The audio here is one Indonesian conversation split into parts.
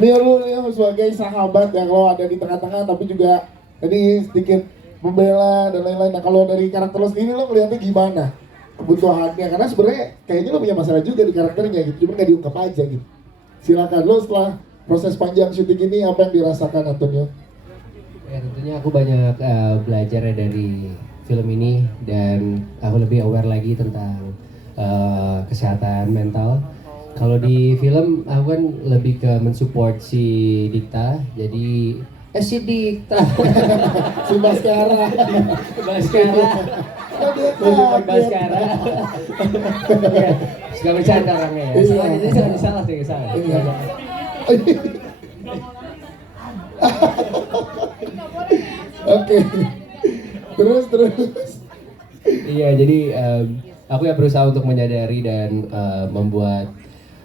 Nih lu nih sebagai sahabat yang lo ada di tengah-tengah tapi juga tadi sedikit membela dan lain-lain. Nah kalau dari karakter lo sendiri lo melihatnya gimana kebutuhannya? Karena sebenarnya kayaknya lo punya masalah juga di karakternya gitu, cuma nggak diungkap aja gitu. Silakan lo setelah proses panjang syuting ini apa yang dirasakan Antonio? Ya tentunya aku banyak belajar ya dari film ini dan aku lebih aware lagi tentang kesehatan mental. Kalau di film aku kan lebih ke mensupport si Dikta, jadi si Dikta, Si Baskara. Baskara, Oh, dia mensupport kaget. Baskara. Iya, suka bercanda orangnya ya. Iya. Salah, jadi salah sih, salah. Iya. Oke. Terus. Iya, jadi aku ya berusaha untuk menyadari dan membuat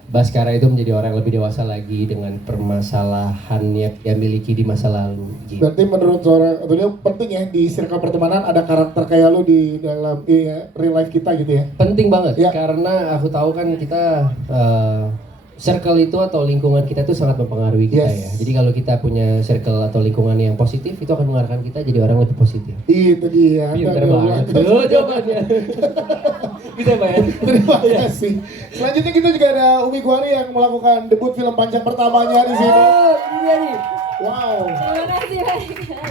Baskara itu menjadi orang yang lebih dewasa lagi dengan permasalahan yang dia miliki di masa lalu. Gitu. Berarti menurut seorang Antonio penting ya di circle pertemanan ada karakter kayak lu di dalam real life kita gitu ya. Penting banget Ya. karena aku tahu kan kita circle itu atau lingkungan kita itu sangat mempengaruhi kita Yes. ya. Jadi kalau kita punya circle atau lingkungan yang positif itu akan mengarahkan kita jadi orang lebih positif. Itu dia. Pinter Antonio banget. Blanco. Tuh jawabannya. Bisa Pak ya? Terima kasih. Selanjutnya kita juga ada Umi Guari yang melakukan debut film panjang pertamanya di sini. Oh, ini dia nih. Wow. Terima kasih Pak.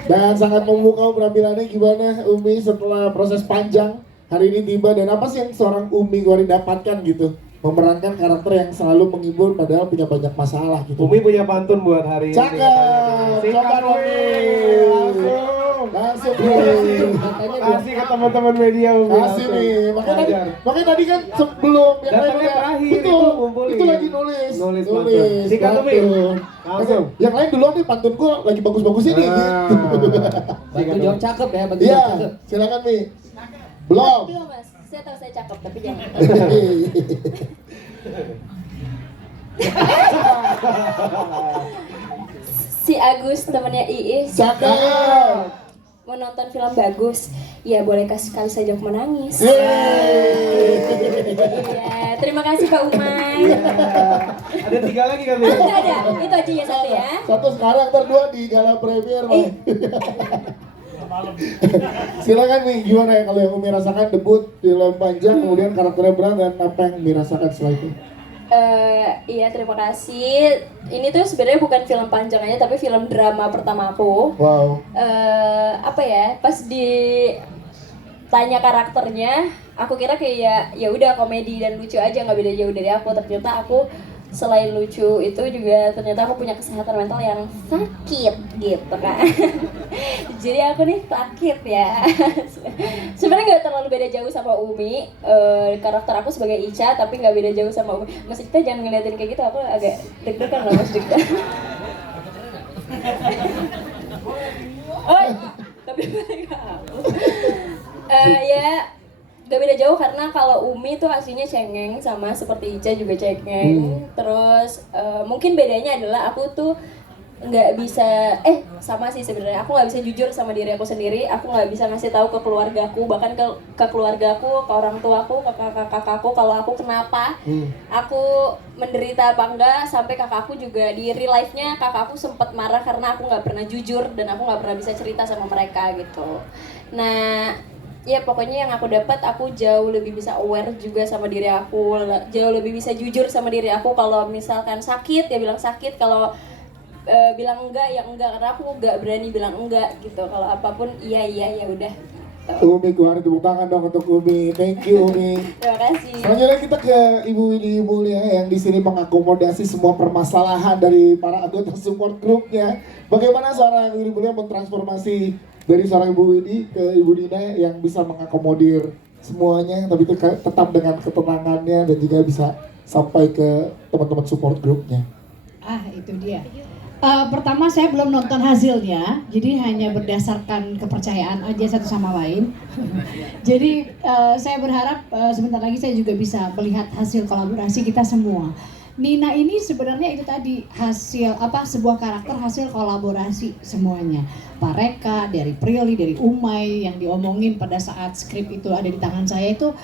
Dan sangat memukau penampilannya gimana Umi setelah proses panjang hari ini tiba dan apa sih yang seorang Umi Guari dapatkan gitu memerankan karakter yang selalu menghibur padahal punya banyak masalah gitu. Umi punya pantun buat hari ini. Cakep. Coba dong Umi. Langsung Umi. Kasih ke teman-teman media Umi. Kasih nih. Makanya tadi kan sebelum yang lain Datangnya udah- terakhir, betul, itu ngumpulin. itu lagi nulis. Nulis pantun. Sikat, Umi. pantun. Langsung. Yang lain duluan nih pantun gua lagi bagus-bagus ini gitu. Bantu jawab cakep ya, bantu Iya, jawab cakep. silakan Mi. Belum. Belum Mas, saya tahu saya cakep tapi jangan. Si Agus temannya Iis Cakep. mau nonton film bagus, ya boleh kasih kali saja aku menangis. Yeay. Iya, terima kasih Pak Umay. Ada 3 lagi kami. Enggak ada, itu aja ya satu ya. Satu sekarang, ntar dua di gala premier, Bang. Silakan nih, gimana ya kalau yang Umi rasakan debut film panjang, kemudian karakternya berat dan apa yang dirasakan setelah itu? Iya terima kasih. Ini tuh sebenarnya bukan film panjang aja tapi film drama pertama aku. Wow. Apa ya? Pas ditanya karakternya, aku kira kayak ya udah komedi dan lucu aja nggak beda jauh dari aku. Ternyata aku selain lucu itu juga ternyata aku punya kesehatan mental yang sakit gitu kan. Jadi aku nih sakit ya. Sebenarnya nggak terlalu beda jauh sama Umi. Karakter aku sebagai Ica tapi nggak beda jauh sama Umi. Mas kita jangan ngeliatin kayak gitu, aku agak deg-degan lah Mas Dikta. Oh, tapi mereka aku. Ya gak beda jauh karena kalau Umi tuh aslinya cengeng sama seperti Ica juga cengeng. Terus mungkin bedanya adalah aku tuh nggak bisa sama sih sebenarnya aku nggak bisa jujur sama diri aku sendiri. Aku nggak bisa ngasih tahu ke keluargaku, bahkan ke keluargaku, ke orang tuaku, ke kakak-kakakku kalau aku kenapa, aku menderita apa enggak. Sampai kakakku juga di real life-nya kakakku sempat marah karena aku nggak pernah jujur dan aku nggak pernah bisa cerita sama mereka gitu. Nah ya pokoknya yang aku dapat, aku jauh lebih bisa aware juga sama diri aku, jauh lebih bisa jujur sama diri aku. Kalau misalkan sakit ya bilang sakit, kalau bilang enggak ya enggak, karena aku nggak berani bilang enggak gitu. Kalau apapun iya ya udah gitu. Umi, gua tepuk tangan dong untuk Umi. Thank you Umi. Terima kasih. Selanjutnya kita ke Ibu Widi Mulia yang di sini mengakomodasi semua permasalahan dari para anggota support grupnya. Bagaimana seorang Widi Mulia mentransformasi dari seorang Ibu Widi ke Ibu Dina yang bisa mengakomodir semuanya, tapi itu tetap dengan ketenangannya dan juga bisa sampai ke teman-teman support grupnya. Itu dia. Pertama saya belum nonton hasilnya, jadi hanya berdasarkan kepercayaan aja satu sama lain. Jadi saya berharap sebentar lagi saya juga bisa melihat hasil kolaborasi kita semua. Nina ini sebenarnya itu tadi hasil sebuah karakter hasil kolaborasi semuanya. Pak Reka, dari Prilly, dari Umay yang diomongin pada saat skrip itu ada di tangan saya itu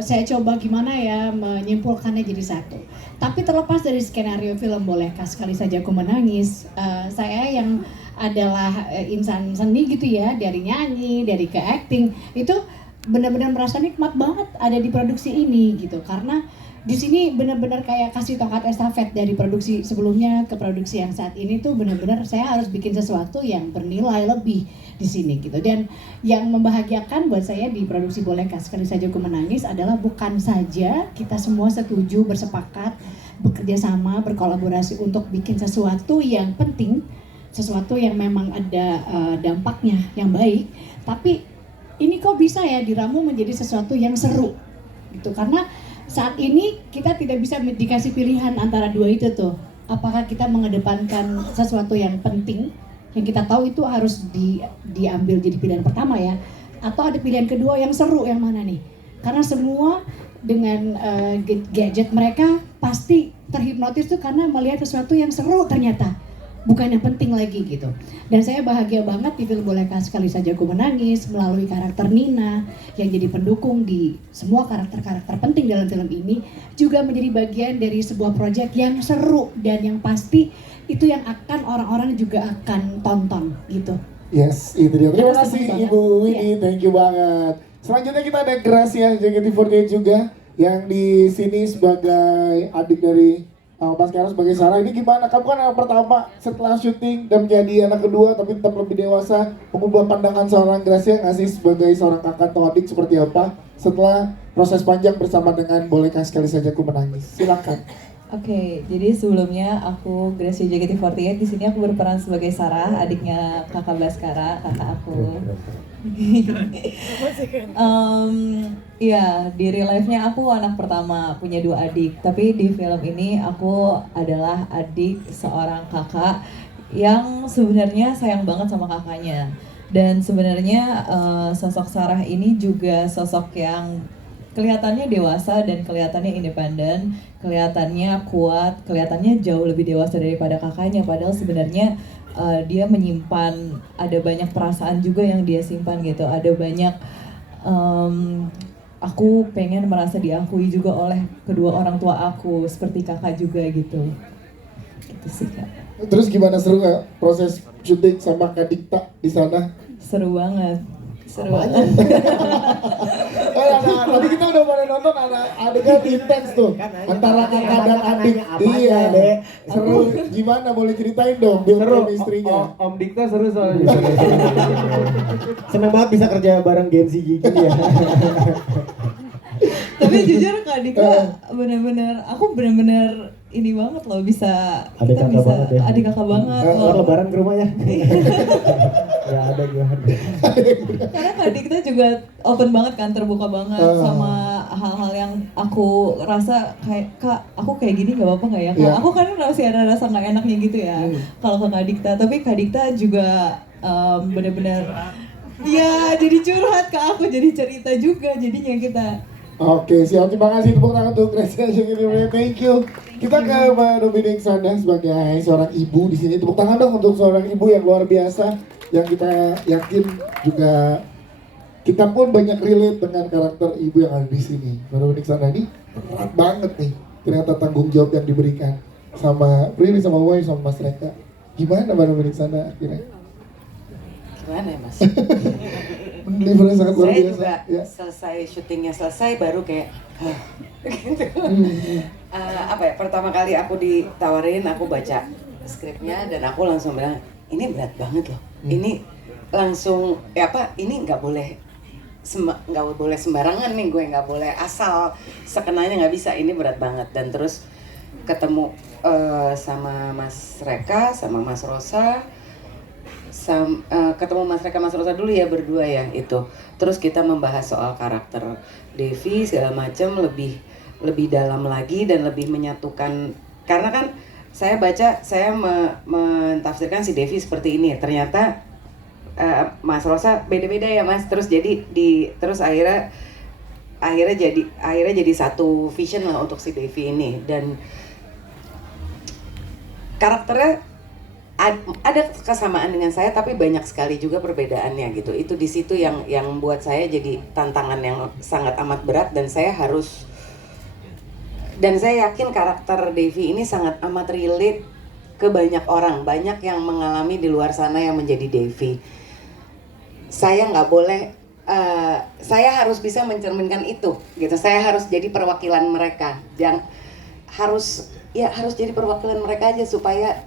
saya coba gimana ya menyimpulkannya jadi satu. Tapi terlepas dari skenario film Bolehkah Sekali Saja Aku Menangis, saya yang adalah insan seni gitu ya, dari nyanyi, dari ke acting, itu benar-benar merasa nikmat banget ada di produksi ini gitu, karena di sini benar-benar kayak kasih tongkat estafet dari produksi sebelumnya ke produksi yang saat ini tuh benar-benar saya harus bikin sesuatu yang bernilai lebih di sini gitu. Dan yang membahagiakan buat saya di produksi Bolehkah Sekali Saja Aku Menangis adalah bukan saja kita semua setuju, bersepakat, bekerja sama, berkolaborasi untuk bikin sesuatu yang penting, sesuatu yang memang ada dampaknya yang baik, tapi ini kok bisa ya diramu menjadi sesuatu yang seru gitu, karena saat ini kita tidak bisa dikasih pilihan antara dua itu tuh. Apakah kita mengedepankan sesuatu yang penting, yang kita tahu itu harus diambil jadi pilihan pertama ya, atau ada pilihan kedua yang seru, yang mana nih? Karena semua dengan gadget mereka pasti terhipnotis tuh karena melihat sesuatu yang seru ternyata, bukan yang penting lagi gitu. Dan saya bahagia banget di film Bolehkah Sekali Saja Aku Menangis melalui karakter Nina yang jadi pendukung di semua karakter-karakter penting dalam film ini, juga menjadi bagian dari sebuah proyek yang seru dan yang pasti itu yang akan orang-orang juga akan tonton gitu. Yes, itu dia. Terima kasih banyak. Ibu Winnie, thank you banget. Selanjutnya kita ada Gracia JKT48 juga yang di sini sebagai adik dari Mas Kara sebagai Sarah. Ini gimana? Kamu kan anak pertama setelah syuting dan menjadi anak kedua tapi tetap lebih dewasa. Mengubah pandangan seorang Gracia nggak sih sebagai seorang kakak atau adik seperti apa setelah proses panjang bersama dengan Bolehkah Sekali Saja Aku Menangis? Silakan. Oke, jadi sebelumnya aku Gracia JKT48, di sini aku berperan sebagai Sarah, adiknya kakak Baskara, kakak aku. Iya, di real life-nya aku anak pertama, punya 2 adik. Tapi di film ini aku adalah adik seorang kakak yang sebenarnya sayang banget sama kakaknya. Dan sebenarnya sosok Sarah ini juga sosok yang kelihatannya dewasa dan kelihatannya independen, kelihatannya kuat, kelihatannya jauh lebih dewasa daripada kakaknya. Padahal sebenarnya dia menyimpan, ada banyak perasaan juga yang dia simpan gitu. Ada banyak, aku pengen merasa diakui juga oleh kedua orang tua aku, seperti kakak juga gitu. Gitu sih Kak. Terus gimana, seru nggak proses syuting sama Kak Dikta di sana? Seru banget. Seru banget. Tadi kita udah mulai nonton ada adegan intens tuh antara kakak dan adik. Iya deh. Seru. Gimana, boleh ceritain dong build chemistry-nya? Om Dikta seru soalnya. Seneng banget bisa kerja bareng Gen Z gini ya. Tapi jujur Kak Dika aku bener-bener ini banget loh, bisa Adik kita kakak bisa banget ya. adik kakak banget Ntar loh. lebaran ke rumah ya. Ya ada gimana. Karena Kak Dikta juga open banget kan, terbuka banget sama hal-hal yang aku rasa kayak, Kak aku kayak gini gak apa-apa gak ya Kak? Iya. Aku kan masih ada rasa gak enaknya gitu ya kalau ke Kak Dikta. Tapi Kak Dikta juga bener-bener ya jadi curhat ke aku, jadi cerita juga jadinya kita. Oke, siap. Terima kasih, tepuk tangan untuk Gracia JKT48. Thank you. Kita ke Mbak Dominic Sanda sebagai seorang ibu di sini. Tepuk tangan dong untuk seorang ibu yang luar biasa, yang kita yakin juga kita pun banyak relate dengan karakter ibu yang ada di sini. Mbak Dominic Sanda ini berat banget nih ternyata tanggung jawab yang diberikan sama Prilly, sama Woy, sama Mas Reka. Gimana Mbak Dominic Sanda akhirnya? Gimana ya Mas? Delivery sangat luar Saya biasa. juga Ya. selesai syutingnya selesai baru kayak gitu. Apa ya, pertama kali aku ditawarin, aku baca skripnya dan aku langsung bilang ini berat banget loh. Ini langsung ini nggak boleh sembarangan nih, gue nggak boleh asal sekenanya, nggak bisa, ini berat banget. Dan terus ketemu sama Mas Reka sama Mas Rosa. Ketemu Mas Reka, Mas Rosa dulu ya, berdua ya itu. Terus kita membahas soal karakter Devi segala macam lebih dalam lagi dan lebih menyatukan, karena kan saya baca, saya mentafsirkan si Devi seperti ini, ternyata Mas Rosa beda-beda ya Mas. Terus jadi terus akhirnya jadi satu vision lah untuk si Devi ini. Dan karakternya ada kesamaan dengan saya tapi banyak sekali juga perbedaannya gitu. Itu di situ yang buat saya jadi tantangan yang sangat amat berat, dan saya yakin karakter Devi ini sangat amat relate ke banyak orang, banyak yang mengalami di luar sana yang menjadi Devi. Saya nggak boleh, saya harus bisa mencerminkan itu gitu. Saya harus jadi perwakilan mereka, harus jadi perwakilan mereka aja supaya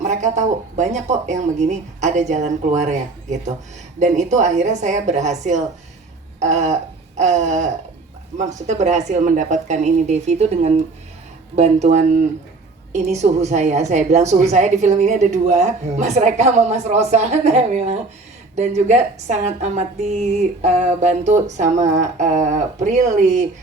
mereka tahu banyak kok yang begini, ada jalan keluarnya gitu. Dan itu akhirnya saya berhasil, maksudnya berhasil mendapatkan ini Devi itu dengan bantuan ini suhu saya bilang suhu saya di film ini ada 2, Mas Reka sama Mas Rosa, saya bilang. Dan juga sangat amat dibantu sama Prilly,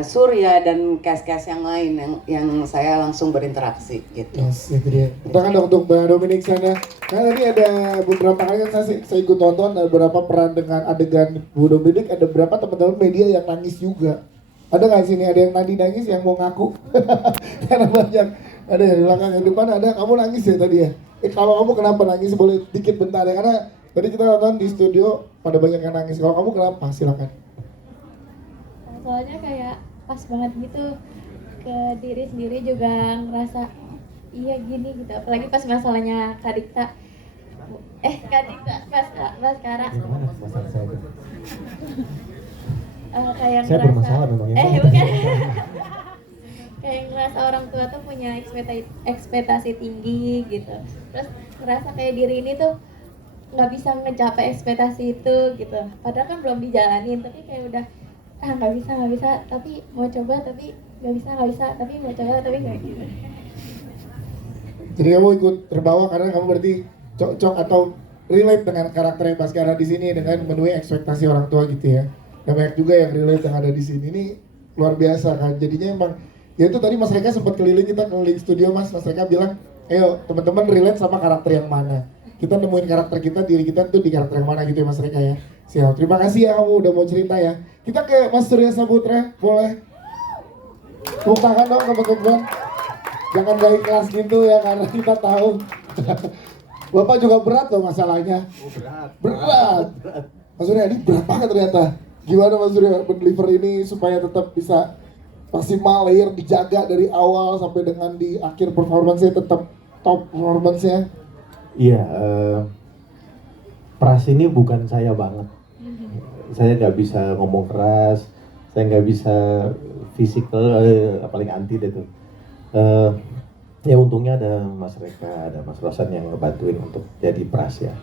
Surya, dan cast-cast yang lain yang saya langsung berinteraksi gitu. Yes, itu dia. Tangan dong untuk Mbak Dominic sana. Nah tadi ada beberapa kali kan saya ikut nonton, ada beberapa peran dengan adegan Bu Dominic, ada beberapa teman-teman media yang nangis juga. Ada nggak sini ada yang tadi nangis yang mau ngaku? Karena banyak. Ada yang di belakang, yang depan ada. Kamu nangis ya tadi ya? Kalau kamu kenapa nangis boleh dikit bentar ya, karena tadi kita nonton di studio pada banyak yang nangis. Kalau kamu kenapa? Silakan. Soalnya kayak pas banget gitu, ke diri sendiri juga ngerasa iya gini gitu. Apalagi pas masalahnya Kadikta, pas Baskara. Kayak Saya ngerasa, bermasalah memang ya. bukan. Kayak ngerasa orang tua tuh punya ekspektasi tinggi gitu. Terus ngerasa kayak diri ini tuh nggak bisa ngecapai ekspektasi itu gitu. Padahal kan belum dijalanin, tapi kayak udah nggak bisa, tapi mau coba, tapi nggak bisa, tapi mau coba, tapi nggak gitu. Jadi kamu ikut terbawa karena kamu berarti cocok atau relate dengan karakter yang Baskara di sini dengan memenuhi ekspektasi orang tua gitu ya. Dan banyak juga yang relate yang ada di sini. Ini luar biasa kan. Jadinya emang ya itu tadi Mas Reka sempat keliling studio Mas Reka bilang, ayo teman-teman relate sama karakter yang mana. Kita nemuin karakter kita, diri kita tuh di karakter yang mana gitu ya Mas Reka ya. Siap, terima kasih ya kamu udah mau cerita ya. Kita ke Mas Surya Saputra, boleh? Tepuk tangan dong teman-teman. Jangan dari kelas gitu ya, karena kita tahu Bapak juga berat loh masalahnya. Berat. Mas Surya ini berat banget ternyata. Gimana Mas Surya mendeliver ini supaya tetap bisa maksimal, layer dijaga dari awal sampai dengan di akhir performance-nya tetap top performance-nya? Iya, Pras ini bukan saya banget. Saya nggak bisa ngomong keras, saya nggak bisa physical, paling anti deh tuh. Ya untungnya ada Mas Reka, ada Mas Rosan yang ngebantuin untuk jadi Pras ya.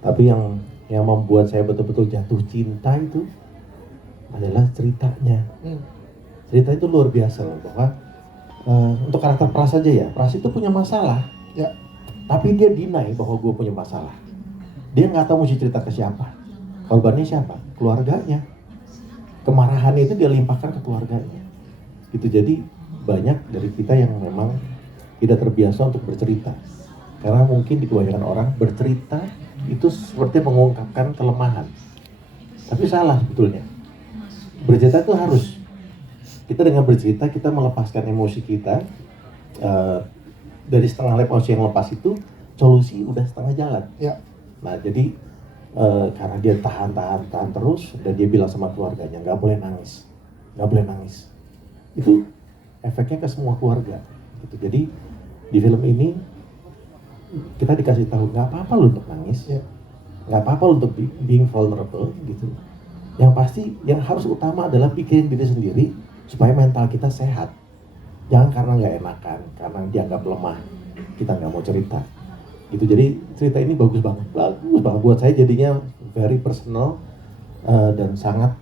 Tapi yang membuat saya betul-betul jatuh cinta itu adalah ceritanya. Cerita itu luar biasa loh, bahwa untuk karakter Pras aja ya, Pras itu punya masalah. Ya. Tapi dia deny bahwa gue punya masalah. Dia nggak tahu mesti cerita ke siapa. Korbannya siapa? Keluarganya. Kemarahannya itu dia limpahkan ke keluarganya. Gitu, jadi banyak dari kita yang memang tidak terbiasa untuk bercerita. Karena mungkin di kebanyakan orang bercerita itu seperti mengungkapkan kelemahan. Tapi salah sebetulnya. Bercerita itu harus. Kita dengan bercerita, kita melepaskan emosi kita. Dari setengah emosi yang lepas itu, solusi udah setengah jalan. Ya. Nah jadi karena dia tahan terus, dan dia bilang sama keluarganya nggak boleh nangis. Itu efeknya ke semua keluarga. Gitu. Jadi di film ini kita dikasih tahu nggak apa-apa lo untuk nangis, nggak apa-apa lo untuk being vulnerable gitu. Yang pasti yang harus utama adalah pikirin diri sendiri supaya mental kita sehat. Jangan karena nggak enakan, karena dianggap lemah, kita nggak mau cerita. Gitu, jadi cerita ini bagus banget buat saya, jadinya very personal dan sangat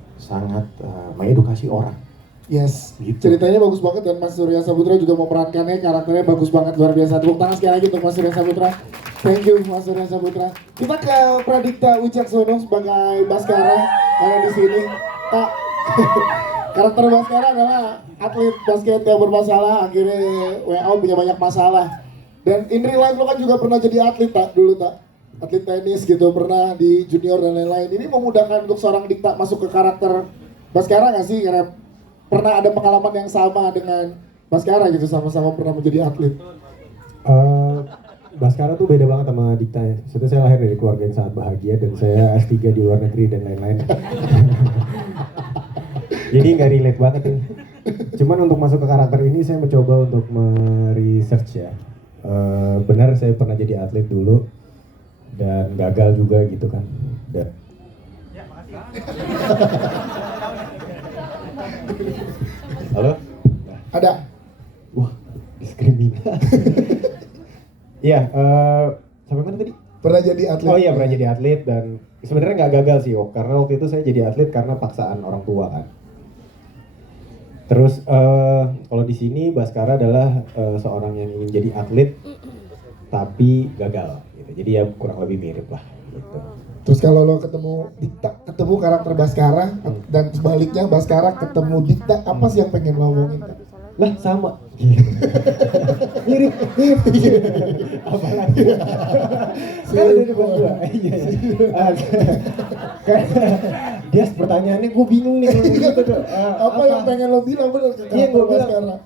mengedukasi orang. Yes, Gitu. ceritanya bagus banget dan Mas Surya Saputra juga memerankannya, karakternya bagus banget, luar biasa. Tepuk tangan sekali lagi untuk Mas Surya Saputra. Thank you Mas Surya Saputra. Kita ke Pradipta Wicaksono sebagai Baskara karena di sini Kak. Karakter Baskara adalah atlet basket yang bermasalah, akhirnya WO punya banyak masalah. Dan in real life lo kan juga pernah jadi atlet tak dulu tak? Atlet tenis gitu, pernah di junior dan lain-lain. Ini memudahkan untuk seorang Dikta masuk ke karakter Baskara nggak sih? Karena pernah ada pengalaman yang sama dengan Baskara gitu, sama-sama pernah menjadi atlet. Baskara tuh beda banget sama Dikta ya. Maksudnya saya lahir dari keluarga yang sangat bahagia dan saya S3 di luar negeri dan lain-lain. Jadi nggak relate banget ini. Cuman untuk masuk ke karakter ini saya mencoba untuk meresearch ya. Benar saya pernah jadi atlet dulu dan gagal juga gitu kan. Halo? Ada. Wah, diskriminasi. Iya, sampai mana tadi? Pernah jadi atlet. Oh iya, pernah jadi atlet dan sebenarnya nggak gagal sih, karena waktu itu saya jadi atlet karena paksaan orang tua kan. Terus kalau di sini Baskara adalah seorang yang ingin jadi atlet tapi gagal gitu. Jadi ya kurang lebih mirip lah gitu. Terus kalau lo ketemu Dikta, ketemu karakter Baskara dan sebaliknya Baskara ketemu Dikta, apa sih yang pengen lo omongin? Lah sama. mirip. Apalagi. Kan ada depan gua. Iya. Dia pertanyaannya gue bingung nih gitu tuh. Apa yang pengen lo bilang bener ke Iya, gue karakter bilang Baskara?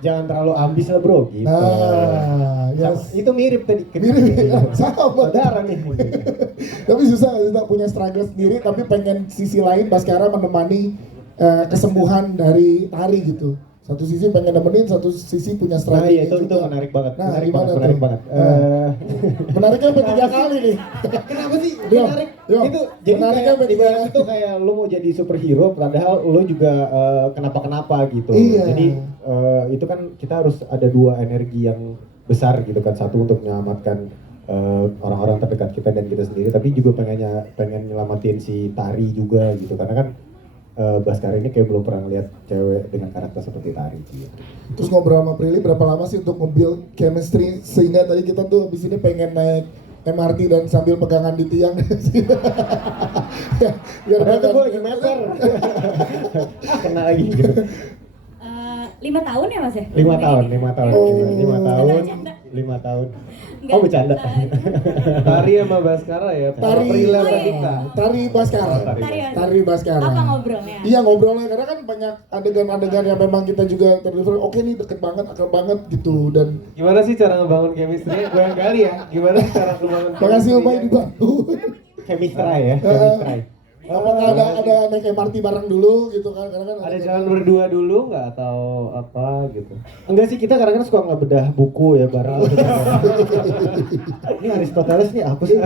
jangan terlalu ambis lah bro gitu. Nah, yes. Itu mirip tadi. Mirip, sama. Saudara nih. Tapi susah punya struggle sendiri, tapi pengen sisi lain Baskara menemani kesembuhan dari Tari gitu. Satu sisi pengen nemenin, satu sisi punya Nah strategi. iya itu menarik banget. Nah, menarik gimana banget. Menariknya sampai 3 kali nih. Kenapa sih Yo, menarik? yo. Itu jadi Menariknya kayak sampai 3 ibarat kali. itu kayak lu mau jadi superhero padahal lu juga kenapa-kenapa gitu. Iya. Jadi itu kan kita harus ada dua energi yang besar gitu kan. Satu untuk menyelamatkan orang-orang terdekat kita dan kita sendiri, tapi juga pengen nyelamatin si Tari juga gitu. Karena kan Baskara ini kayak belum pernah ngeliat cewek dengan karakter seperti Tari gitu. Terus ngobrol sama Prilly berapa lama sih untuk nge-build chemistry sehingga tadi kita tuh abis ini pengen naik MRT dan sambil pegangan di tiang. Biar Padahal tuh gue lagi meter. Kena lagi gitu. 5 tahun ya mas ya? 5 tahun. Bercanda. 5 tahun. Enggak. Oh bercanda. Tari sama Baskara ya. Tari Prilly sama Dikta. Tari Baskara. Tari Baskara. Apa ngobrolnya? Iya ngobrolnya karena kan banyak adegan-adegan yang memang kita juga terdeliver. Oke nih deket banget, akrab banget gitu dan. Gimana sih cara ngebangun chemistry? Gue yang kali ya. Gimana sih cara ngebangun Makasih Om Bay chemistry-nya? dibantu. Chemistry ya. Chemistry. Apakah ada naik MRT bareng dulu gitu kan? Karena kan Ada jalan berdua dulu nggak atau apa gitu? Enggak sih, kita kadang-kadang suka ngebedah buku ya bareng. Ini Aristoteles nih apa sih?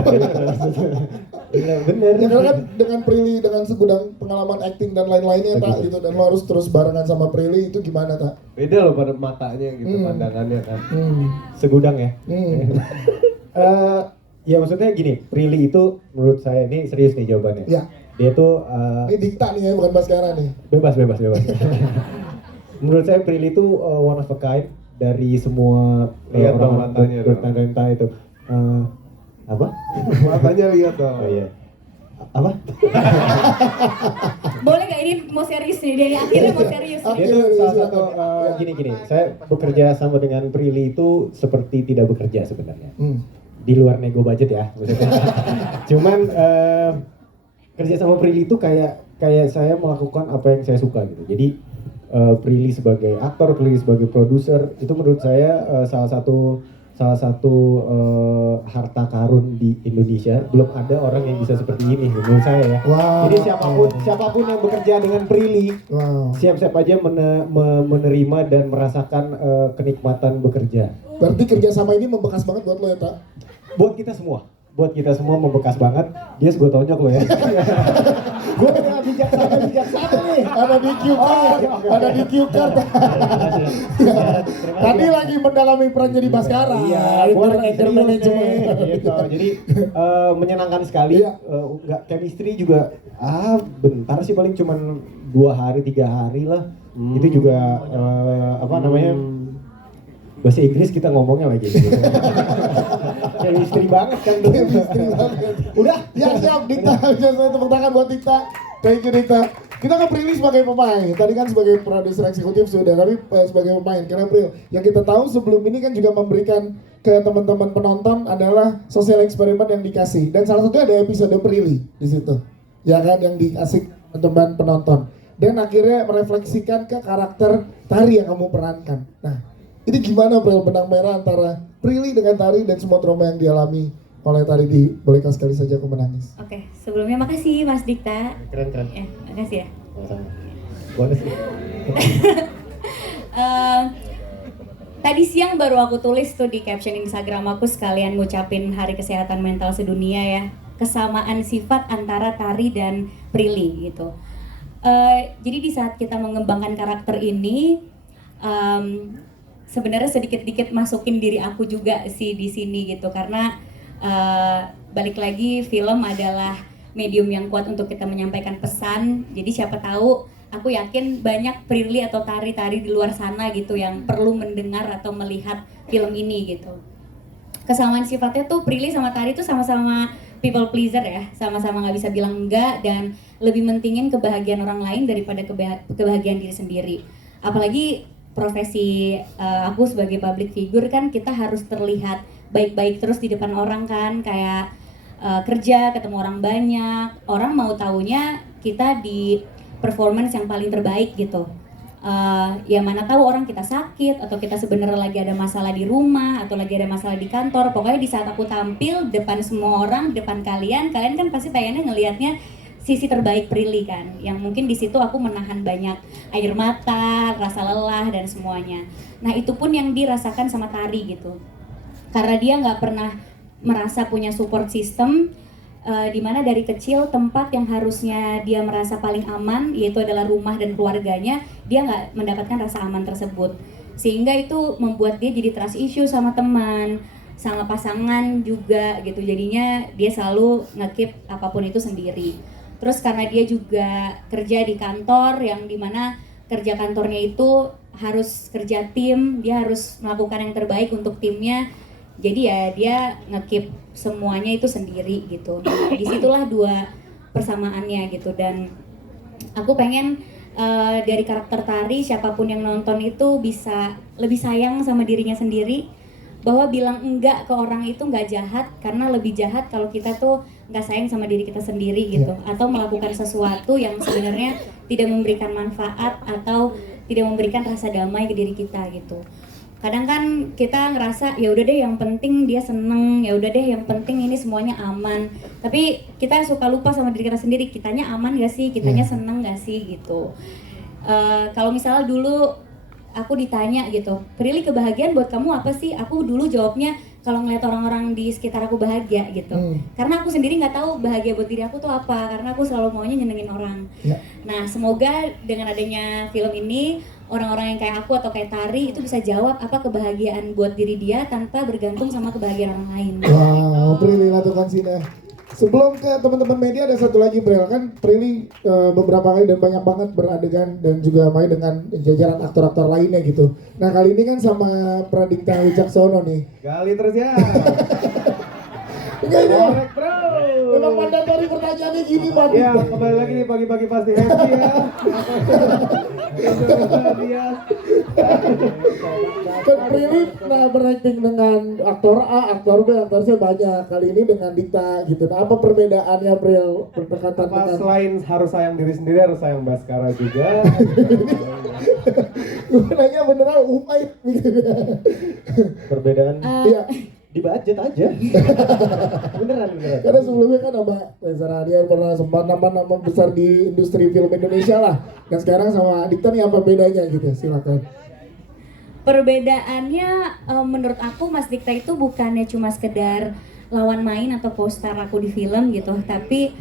Iya bener. Ya karena kan dengan Prilly dengan segudang pengalaman acting dan lain-lainnya tak gitu dan lo harus terus barengan sama Prilly itu gimana tak? Beda loh pada matanya gitu, pandangannya kan. Segudang ya. Ya maksudnya gini, Prilly itu menurut saya ini serius nih jawabannya. Ya. Dia tuh Ini Dikta nih ya bukan Baskara nih. bebas. Menurut saya Prilly itu one of a kind dari semua Lihat dong matanya dong. bertanda itu. Apa? Matanya lihat dong. Oh iya. Apa? Boleh gak ini mau serius nih? Dari akhirnya mau serius nih. Dia tuh salah satu gini. Saya bekerja sama dengan Prilly itu seperti tidak bekerja sebenarnya. Di luar nego budget ya maksudnya. Cuman kerja sama Prilly itu kayak saya melakukan apa yang saya suka gitu. Jadi Prilly sebagai aktor, Prilly sebagai produser itu menurut saya salah satu harta karun di Indonesia. Belum ada orang yang bisa seperti ini menurut saya ya. Wow. Jadi siapapun yang bekerja dengan Prilly siap-siap aja menerima dan merasakan kenikmatan bekerja. Berarti kerjasama ini membekas banget buat lo ya tak? Buat kita semua membekas banget. Dia gue tonjok lo ya. Gue udah bijaksana nih. Ada di cue card, ada di cue card. Tadi lagi mendalami peran jadi Baskara. Iya, gue lagi anger serius management. nih, gitu. Jadi menyenangkan sekali. Nggak chemistry juga. Bentar sih paling cuman 2 hari 3 hari lah. Itu juga apa namanya? Bahasa Inggris kita ngomongnya lagi gitu. Chemistry banget kan tuh. Chemistry banget. Udah, Ya siap Dikta, saya tepuk tangan buat Dikta. Thank you Dikta. Kita ke Prilly sebagai pemain. Tadi kan sebagai produser eksekutif sudah, tapi sebagai pemain. Karena Pril, yang kita tahu sebelum ini kan juga memberikan ke teman-teman penonton adalah sosial eksperimen yang dikasih. Dan salah satunya ada episode Prilly di situ. Ya kan yang dikasih teman penonton. Dan akhirnya merefleksikan ke karakter Tari yang kamu perankan. Nah, ini gimana Pril benang merah antara Prilly dengan Tari dan semua trauma yang dialami oleh Tari di Bolehkah Sekali Saja Aku Menangis. Oke, sebelumnya makasih Mas Dikta. Keren. Ya, makasih ya. Sama-sama. Bonus nih. Tadi siang baru aku tulis tuh di caption Instagram aku sekalian ngucapin Hari Kesehatan Mental Sedunia ya. Kesamaan sifat antara Tari dan Prilly gitu. Jadi di saat kita mengembangkan karakter ini, sebenarnya sedikit-sedikit masukin diri aku juga sih di sini gitu, karena balik lagi film adalah medium yang kuat untuk kita menyampaikan pesan. Jadi siapa tahu, aku yakin banyak Prilly atau Tari-Tari di luar sana gitu yang perlu mendengar atau melihat film ini gitu. Kesamaan sifatnya tuh Prilly sama Tari tuh sama-sama people pleaser ya, sama-sama nggak bisa bilang enggak dan lebih mentingin kebahagiaan orang lain daripada kebahagiaan diri sendiri. Apalagi profesi aku sebagai public figure kan, kita harus terlihat baik-baik terus di depan orang kan, kayak kerja ketemu orang banyak, orang mau taunya kita di performance yang paling terbaik gitu. Ya mana tahu orang kita sakit atau kita sebenarnya lagi ada masalah di rumah atau lagi ada masalah di kantor. Pokoknya di saat aku tampil depan semua orang, depan kalian kan pasti pengennya ngelihatnya sisi terbaik Prilly kan. Yang mungkin di situ aku menahan banyak air mata, rasa lelah dan semuanya. Nah itu pun yang dirasakan sama Tari gitu. Karena dia nggak pernah merasa punya support system, dimana dari kecil tempat yang harusnya dia merasa paling aman, yaitu adalah rumah dan keluarganya, dia nggak mendapatkan rasa aman tersebut. Sehingga itu membuat dia jadi trust issue sama teman, sama pasangan juga gitu. Jadinya dia selalu nge-keep apapun itu sendiri. Terus karena dia juga kerja di kantor yang dimana kerja kantornya itu harus kerja tim, dia harus melakukan yang terbaik untuk timnya. Jadi ya dia nge-keep semuanya itu sendiri gitu. Nah, disitulah dua persamaannya gitu. Dan aku pengen dari karakter Tari, siapapun yang nonton itu bisa lebih sayang sama dirinya sendiri, bahwa bilang enggak ke orang itu nggak jahat, karena lebih jahat kalau kita tuh nggak sayang sama diri kita sendiri gitu, atau melakukan sesuatu yang sebenarnya tidak memberikan manfaat atau tidak memberikan rasa damai ke diri kita gitu. Kadang kan kita ngerasa ya udah deh yang penting dia seneng, ya udah deh yang penting ini semuanya aman. Tapi kita suka lupa sama diri kita sendiri, kitanya aman gak sih, kitanya seneng gak sih gitu. Kalau misalnya dulu aku ditanya gitu, Prilly kebahagiaan buat kamu apa sih? Aku dulu jawabnya kalau ngeliat orang-orang di sekitar aku bahagia gitu. Karena aku sendiri nggak tahu bahagia buat diri aku tuh apa, karena aku selalu maunya nyenengin orang. Nah semoga dengan adanya film ini, orang-orang yang kayak aku atau kayak Tari itu bisa jawab apa kebahagiaan buat diri dia tanpa bergantung sama kebahagiaan orang lain. Wow, Prilly Latuconsina. Sebelum ke teman-teman media ada satu lagi Bril, kan Prilly beberapa kali dan banyak banget beradegan dan juga main dengan jajaran aktor-aktor lainnya gitu. Nah kali ini kan sama Pradikta Wicaksono nih. Gali terus ya. Enggak ini. Korek bro. Memang mandatory pertanyaannya gini Pak. Ya kembali lagi nih pagi-pagi pasti happy ya. Kan Prilly berakting dengan aktor A, aktor B, aktor C banyak. Kali ini dengan Dikta gitu. Nah, apa perbedaannya Bril berdekatan Apa dengan selain harus sayang diri sendiri, harus sayang Baskara juga. gue nanya beneran umait gitu. Perbedaan Iya. di budget aja. beneran. Karena sebelumnya kan sama Reza Radian pernah sempat nama-nama besar di industri film Indonesia lah. Dan sekarang sama Dikta nih apa bedanya gitu? Silakan. Perbedaannya menurut aku Mas Dikta itu bukannya cuma sekedar lawan main atau co-star aku di film gitu, tapi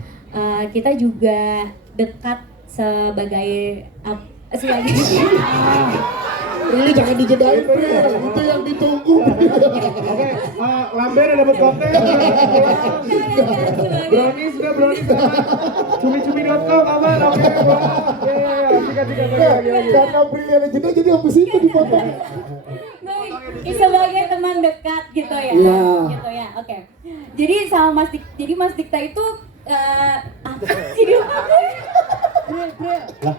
kita juga dekat sebagai Ini jangan dijedain, itu yang ditunggu. Oke, Lamber udah dapat konten. Brownies udah brownies. Cumi-cumi.com aman. Oke, wah. Ya, sikat. Karena Prilly jeda jadi habis itu dipotong. sebagai teman dekat gitu ya. Gitu ya. Oke. Jadi sama Mas Dikta itu apa sih dia?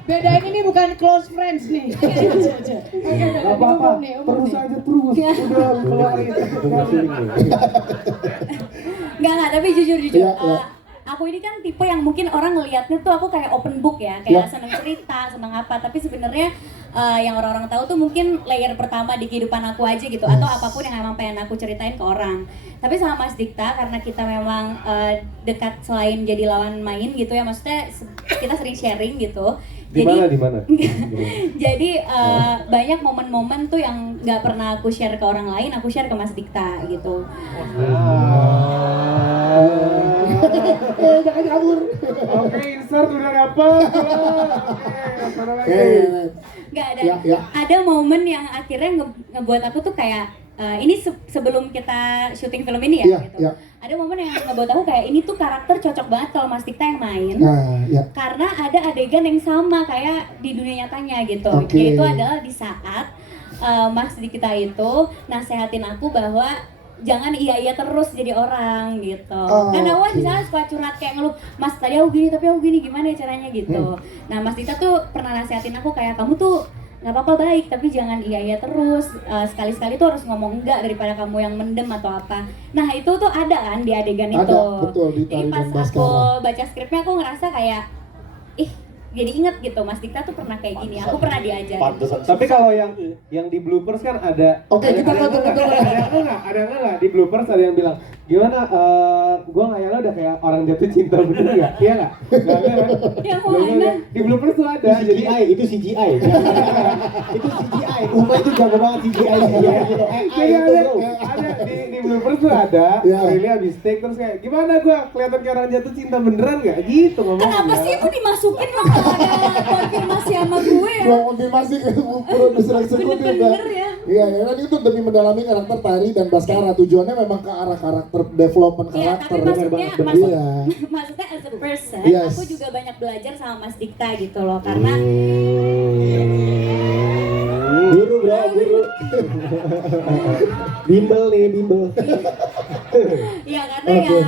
Bedain ini bukan close friends nih. Gak apa-apa, terus aja terus. Udah keluarin. Enggak, tapi jujur. Aku ini kan tipe yang mungkin orang ngelihatnya tuh aku kayak open book ya, kayak seneng cerita, seneng apa. Tapi sebenarnya yang orang-orang tahu tuh mungkin layer pertama di kehidupan aku aja gitu, atau apapun yang emang pengen aku ceritain ke orang. Tapi sama Mas Dikta, karena kita memang dekat selain jadi lawan main gitu ya, maksudnya kita sering sharing gitu. Di mana? Jadi banyak momen-momen tuh yang nggak pernah aku share ke orang lain, aku share ke Mas Dikta gitu. Jangan kabur. Oke, insert udah dapet. Nggak ada. Ada momen yang akhirnya ngebuat aku tuh kayak ini sebelum kita syuting film ini ya, gitu. Ada momen yang ngebuat aku kayak ini tuh karakter cocok banget kalau Mas Dikta yang main, karena ada adegan yang sama kayak di dunia nyatanya gitu. Yaitu adalah di saat Mas Dikta itu nasehatin aku bahwa jangan iya terus jadi orang gitu. Kan aku misalnya suka curhat kayak ngeluh, Mas tadi aku gini tapi aku gini, gimana ya caranya gitu. Nah Mas Dikta tuh pernah nasehatin aku kayak kamu tuh nggak apa-apa baik tapi jangan iya terus, sekali-sekali tuh harus ngomong enggak daripada kamu yang mendem atau apa. Nah itu tuh ada kan di adegan itu. Betul, jadi pas aku baca skripnya aku ngerasa kayak jadi inget gitu, Mas Dikta tuh pernah kayak gini, aku pernah diajarin. Tapi kalau yang di bloopers kan ada. Oke, kita ada nggak di bloopers ada yang bilang gimana? Gua ngayalnya udah kayak orang jatuh cinta bener nggak? Iya nggak? Nggak ada kan? Yang mana? Di bloopers tuh ada. Itu CGI. Itu CGI. Umpa itu jago banget CGI. Jadi ada di bloopers tuh ada. Really habis take terus kayak gimana gua kelihatan kayak orang jatuh cinta beneran nggak? Gitu ngomongnya. Kenapa sih itu dimasukin ada konfirmasi sama gue ya? Gua konfirmasi ke produser eksekutif. Bener ya? Iya, kan itu demi mendalami karakter Tari dan Baskara. Tujuannya memang ke arah karakter development karakter. Iya, tapi maksudnya as a person, aku juga banyak belajar sama Mas Dikta gitu loh, karena Guru. Bimbel. Iya karena ya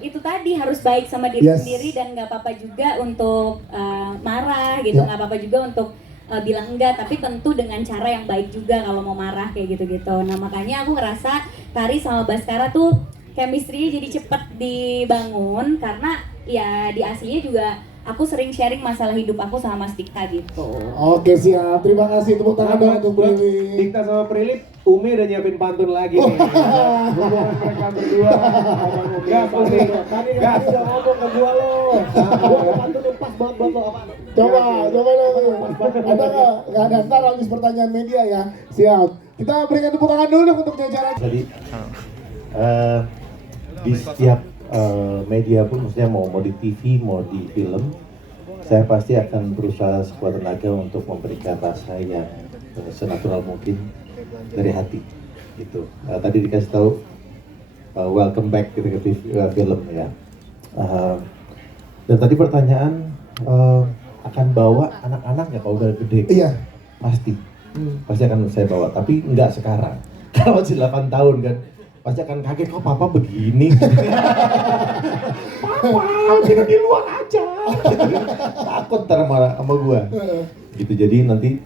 itu tadi harus baik sama diri sendiri dan nggak apa-apa juga untuk marah gitu, nggak apa-apa juga untuk bilang enggak, tapi tentu dengan cara yang baik juga kalau mau marah kayak gitu-gitu. Nah makanya aku ngerasa Tari sama Baskara tuh chemistry-nya jadi cepet dibangun karena ya di aslinya juga aku sering sharing masalah hidup aku sama Mas Dikta gitu. Oke siap, terima kasih, tepuk tangan dong untuk Prilly. Dikta sama Prilly, Umi udah nyiapin pantun lagi nih. Hubungan mereka berdua. Gas Umi, gas. Udah ngomong ke gua lo. Gua pantun pas banget buat lo apa? Coba dong. Ada nggak ada, ntar habis pertanyaan media ya. Siap. Kita berikan tepuk tangan dulu dong untuk jajaran. Jadi di setiap media pun, maksudnya mau di TV, mau di film, saya pasti akan berusaha sekuat tenaga untuk memberikan rasa yang senatural mungkin dari hati. Gitu. Tadi dikasih tahu welcome back gitu ke film ya. Dan tadi pertanyaan akan bawa anak-anak ya kalau udah gede. Iya. Pasti akan saya bawa, tapi nggak sekarang. Kalau masih 8 tahun kan. Pasti akan kaget, kok papa begini? Papa, kita di luar aja. Takut ntar marah sama gua. Gitu, jadi nanti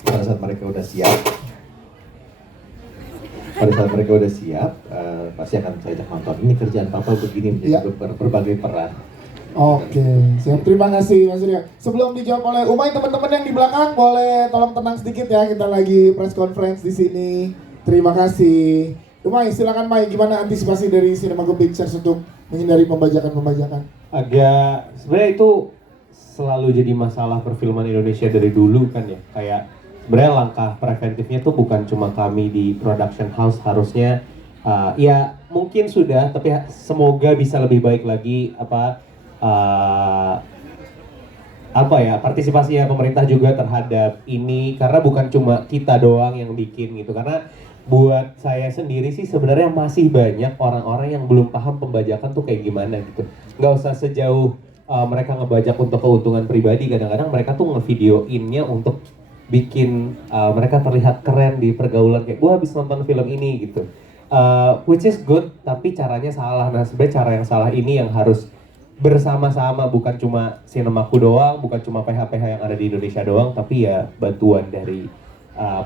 pada saat mereka udah siap, pasti akan saya ajak nonton. Ini kerjaan papa begini, berbagai peran. Oke, siap. Terima kasih Mas Ria. Sebelum dijawab oleh Umay, teman-teman yang di belakang boleh tolong tenang sedikit ya. Kita lagi press conference di sini. Terima kasih. Umay, silakan Mai, gimana antisipasi dari Cinema Go Pictures untuk menghindari pembajakan? Agak, sebenarnya itu selalu jadi masalah perfilman Indonesia dari dulu kan ya. Kayak sebenarnya langkah preventifnya tuh bukan cuma kami di production house, harusnya ya mungkin sudah, tapi semoga bisa lebih baik lagi partisipasinya pemerintah juga terhadap ini, karena bukan cuma kita doang yang bikin gitu. Karena buat saya sendiri sih sebenarnya masih banyak orang-orang yang belum paham pembajakan tuh kayak gimana gitu. Nggak usah sejauh mereka ngebajak untuk keuntungan pribadi, kadang-kadang mereka tuh ngevideoinnya untuk bikin mereka terlihat keren di pergaulan, kayak gua habis nonton film ini gitu. Which is good, tapi caranya salah. Nah sebenarnya cara yang salah ini yang harus bersama-sama, bukan cuma Cinemaku doang, bukan cuma PH-PH yang ada di Indonesia doang, tapi ya bantuan dari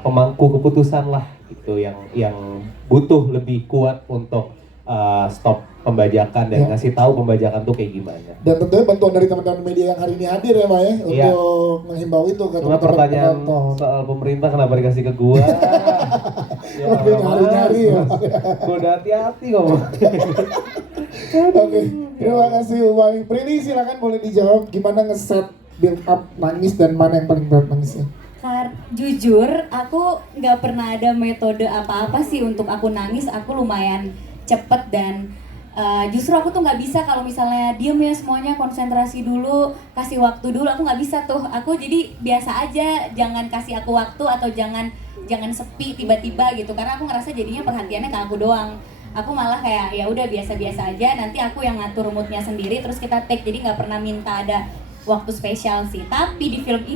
pemangku keputusan lah gitu, yang butuh lebih kuat untuk stop pembajakan dan ngasih tahu pembajakan tuh kayak gimana. Dan tentunya bantuan dari teman-teman media yang hari ini hadir ya Pak ya, Iya. untuk menghimbau itu ke Cuma teman-teman pertanyaan penonton. soal pemerintah kenapa dikasih ke gua? Ya Oke, nyari-nyari ya. Gua udah hati-hati ngomong. Oke, terima kasih Ubay. Prilly silakan boleh dijawab gimana ngeset build up nangis dan mana yang paling berat nangisnya? Jujur, aku nggak pernah ada metode apa-apa sih untuk aku nangis. Aku lumayan cepet dan justru aku tuh nggak bisa kalau misalnya diem ya semuanya, konsentrasi dulu, kasih waktu dulu. Aku nggak bisa tuh. Aku jadi biasa aja, jangan kasih aku waktu atau jangan sepi tiba-tiba gitu. Karena aku ngerasa jadinya perhatiannya ke aku doang. Aku malah kayak ya udah biasa-biasa aja. Nanti aku yang ngatur moodnya sendiri. Terus kita take. Jadi nggak pernah minta ada waktu spesial sih. Tapi di film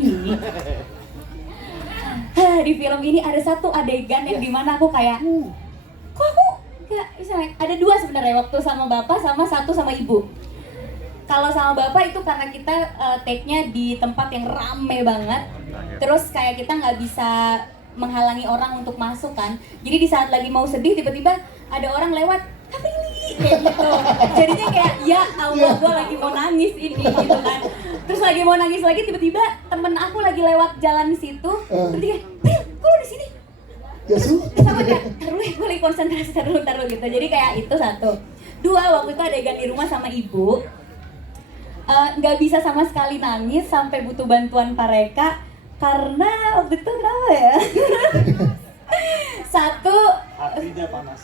ini ada satu adegan yang dimana aku kayak kok aku gak misalnya ada dua sebenarnya, waktu sama bapak sama satu sama ibu. Kalau sama bapak itu karena kita take-nya di tempat yang rame banget, terus kayak kita nggak bisa menghalangi orang untuk masuk kan, jadi di saat lagi mau sedih tiba-tiba ada orang lewat Aprili kayak gitu, jadinya kayak ya Allah gue lagi mau nangis ini gitu kan. Terus lagi mau nangis lagi tiba-tiba temen aku lagi lewat jalan situ, terus dia Pril, kok lu di sini? Ya su. Sama kayak taruh gue lagi konsentrasi taruh gitu. Jadi kayak itu satu. Dua, waktu itu adegan di rumah sama ibu, nggak bisa sama sekali nangis sampai butuh bantuan Pareka karena waktu itu kenapa ya? Satu artinya panas.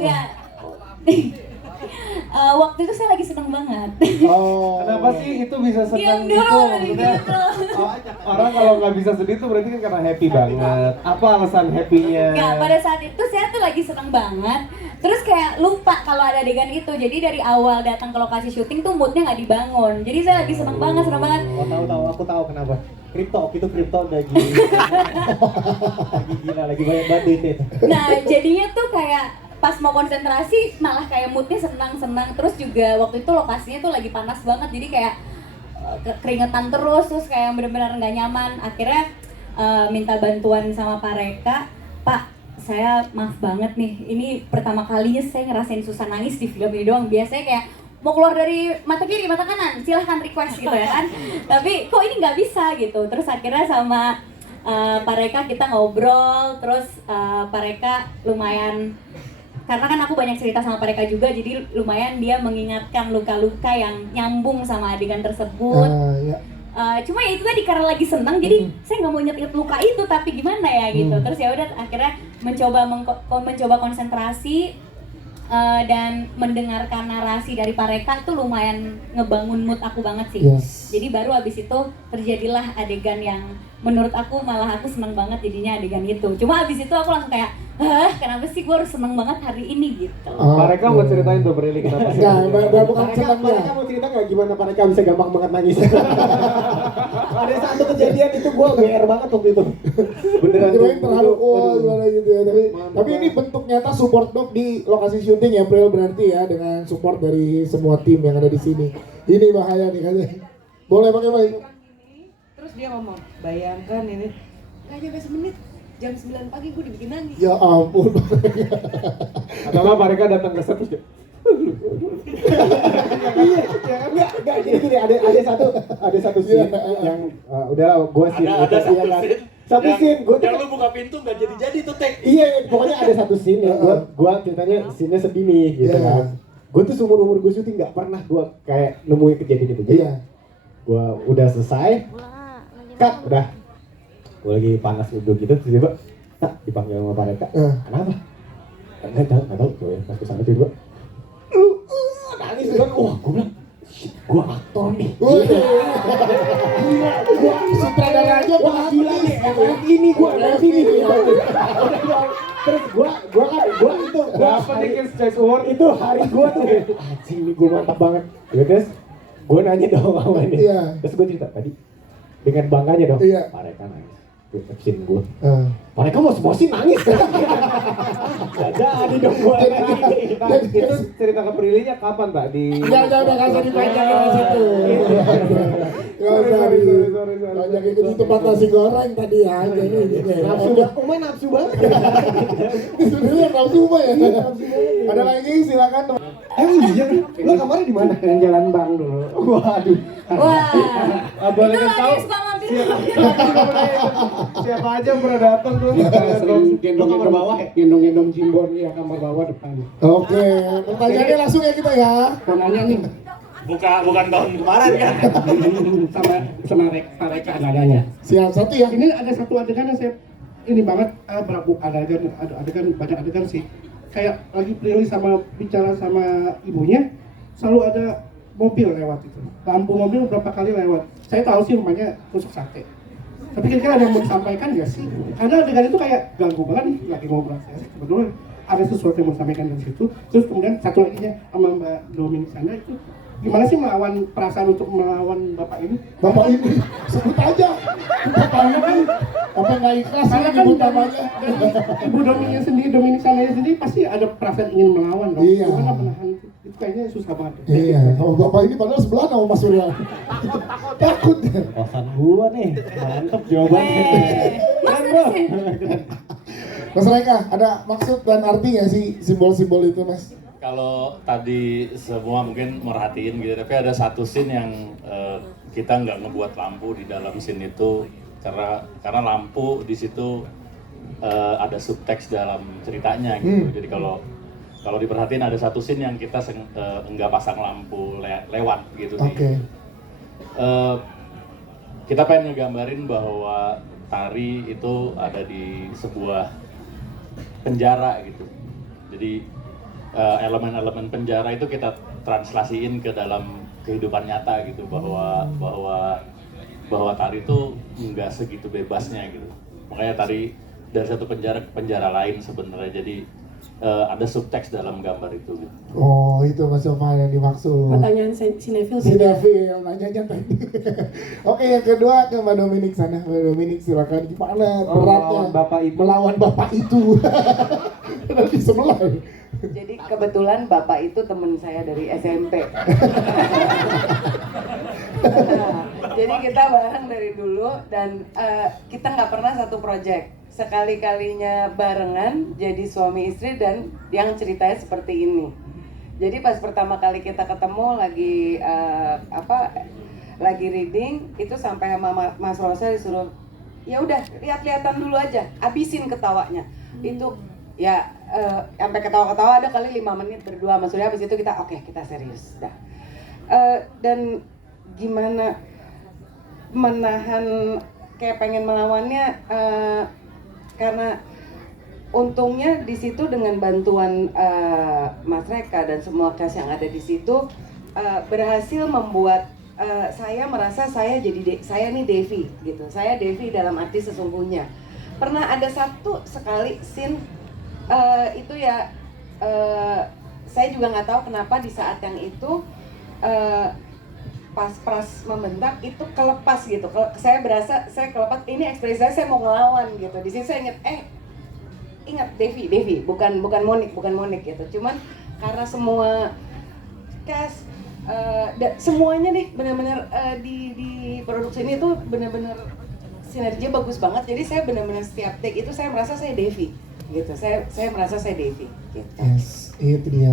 Ya. Waktu itu saya lagi seneng banget. Kenapa sih itu bisa senang Diam gitu? dulu, Maksudnya orang kalau nggak bisa sedih tuh berarti kan karena happy banget. Apa alasan happy-nya? Nggak, pada saat itu saya tuh lagi seneng banget. Terus kayak lupa kalau ada adegan itu. Jadi dari awal datang ke lokasi syuting tuh moodnya nggak dibangun. Jadi saya lagi seneng banget. Oh tahu, aku tahu kenapa. Kripto lagi gila, lagi banyak banget duitnya itu. Nah jadinya tuh kayak pas mau konsentrasi malah kayak moodnya senang-senang. Terus juga waktu itu lokasinya tuh lagi panas banget, jadi kayak keringetan terus kayak benar-benar nggak nyaman. Akhirnya minta bantuan sama Pareka. Pak, saya maaf banget nih, ini pertama kalinya saya ngerasain susah nangis di film ini doang. Biasanya kayak mau keluar dari mata kiri, mata kanan, silahkan request gitu ya kan. Tapi kok ini nggak bisa gitu. Terus akhirnya sama Pareka kita ngobrol, terus Pareka lumayan, karena kan aku banyak cerita sama Pareka juga, jadi lumayan dia mengingatkan luka-luka yang nyambung sama adegan tersebut. Cuma ya itu tadi karena lagi senang, jadi saya nggak mau inget-inget luka itu, tapi gimana ya gitu. Terus ya udah akhirnya mencoba konsentrasi. Dan mendengarkan narasi dari Pareka itu lumayan ngebangun mood aku banget sih. Jadi baru abis itu terjadilah adegan yang menurut aku malah aku seneng banget jadinya adegan itu. Cuma abis itu aku langsung kayak, kenapa sih gue harus seneng banget hari ini gitu. Pareka mau ceritain tuh Prilly kenapa sih? Nggak, bukan senangnya. Pareka mau cerita nggak gimana Pareka bisa gampang banget nangis? Ada satu kejadian itu gue GR banget waktu itu. Beneran. Kirain terharu, gimana gitu ya. Tapi ini bentuk nyata support dog di lokasi syuting ya, Pril, berarti ya, dengan support dari semua tim yang ada di sini. Ini bahaya nih katanya. Boleh pakai mic. Terus dia ngomong, bayangkan ini nggak nyampe semenit, jam 9 pagi gue dibikin nangis. Ya ampun. Atau nggak Pareka datang ke set terus dia, Enggak, jadi gini, ada satu scene yang udahlah gue scene Ada satu scene gue yang lu buka pintu nggak jadi tuh tek. Iya, pokoknya ada satu scene yang gue ceritanya scene-nya sedih nih gitu kan. Gue tuh seumur gue syuting nggak pernah gue kayak nemuin kejadian itu. Jadi gue udah selesai, cut, udah. Gue lagi panas duduk gitu, tiba-tiba dipanggil sama Pareka. Kenapa? Enggak tahu, gue pas kesana tiba-tiba nangis kan, wah gue bilang, shit, gue aktor nih. Gila, sutradara aja gila nih, ini gue nanti nih. Terus gue itu dapat Kids Choice Award itu hari gue tuh kayak, anjing nih gue mantap banget. Ya terus gue nanya dong sama dia. Terus gue cerita tadi dengan bangganya dong. Pareka nangis. Gue caption gue. Pareka mau semua sih nangis. Gak jadi dong gue. itu cerita ke Prilly-nya kapan, Pak? Di Jangan udah nggak usah dipanjangin di situ. Nggak usah dipanjangin di tempat nasi goreng tadi ya. Nafsu banget, Uma nafsu banget. Itu dulu nafsu Uma ya. Ada lagi silakan. Iya, lo kamarnya di mana? Yang Jalan Bang dulu. Waduh. Wah, boleh itu tahu lagi suka mampir. siapa aja yang pernah datang tuh. Gendong-gendong bawah ya? Gendong-gendong Cimbon, iya kamar bawah depan. Oke, pertanyaannya langsung ya kita ya. Mau nanya nih, Bukan tahun kemarin kan? sama Reka adanya. Siap satu ya. Ini ada satu adegan yang saya ini banget adegan banyak adegan sih. Kayak lagi Prilly sama bicara sama ibunya, selalu ada mobil lewat itu. Lampu mobil berapa kali lewat. Saya tahu sih rumahnya tusuk sate. Tapi kira-kira ada yang mau disampaikan nggak sih? Karena adegan itu kayak ganggu banget nih, lagi ngobrol saya. Kebetulan ada sesuatu yang mau disampaikan dari situ. Terus kemudian satu lagi nya sama Mbak Dominik sana itu gimana sih melawan perasaan untuk melawan bapak ini? Bapak ini sebut aja. Bapaknya kan apa nggak ikhlas Karena kan kan nyebut namanya. Ibu Dominik sendiri, Dominik sananya sendiri pasti ada perasaan ingin melawan dong. Iya. Gimana menahan itu? Itu kayaknya susah banget. Iya, sama bapak ini padahal sebelah sama Mas Surya. Takut. Kosan gua nih, mantep jawabannya. Mas Reka, ada maksud dan arti nggak sih simbol-simbol itu, Mas? Kalau tadi semua mungkin merhatiin gitu, tapi ada satu scene yang kita nggak ngebuat lampu di dalam scene itu karena lampu di situ ada subteks dalam ceritanya gitu. Jadi kalau diperhatiin ada satu scene yang kita nggak pasang lampu lewat gitu sih. Oke. Kita pengen ngegambarin bahwa Tari itu ada di sebuah penjara gitu. Jadi elemen-elemen penjara itu kita translasiin ke dalam kehidupan nyata gitu, bahwa Tari itu nggak segitu bebasnya gitu. Makanya Tari dari satu penjara ke penjara lain sebenarnya. Jadi ada subteks dalam gambar itu gitu. Oh, itu Mas Sofan yang dimaksud. Pertanyaan Sinefil. Sinefil nanyanya tadi. Oke, yang kedua ke Mbak Dominik sana. Mbak Dominik silakan, gimana beratnya melawan bapak itu. Nanti sebelah. Jadi kebetulan bapak itu teman saya dari SMP. Jadi kita bareng dari dulu dan kita nggak pernah satu project. Sekali-kalinya barengan jadi suami istri dan yang ceritanya seperti ini. Jadi pas pertama kali kita ketemu lagi lagi reading itu sampai sama Mas Rosa disuruh ya udah lihat-lihatan dulu aja, abisin ketawanya. Itu ya sampai ketawa-ketawa ada kali 5 menit berdua Mas Surya, habis itu kita oke, kita serius dah. Dan gimana menahan kayak pengen melawannya karena untungnya di situ dengan bantuan Mas Reka dan semua cast yang ada di situ berhasil membuat saya merasa saya nih Devi gitu. Saya Devi dalam arti sesungguhnya. Pernah ada satu sekali scene itu ya saya juga nggak tahu kenapa di saat yang itu pas pras membentak itu kelepas gitu. Saya berasa saya kelepas, ini ekspresi saya mau ngelawan gitu. Di sini saya ingat Devi bukan Monik gitu. Cuman karena semua cast semuanya nih benar-benar di produksi ini tuh benar-benar sinerginya bagus banget. Jadi saya benar-benar setiap take itu saya merasa saya Devi gitu. Saya merasa saya Devi gitu. Yes, itu dia.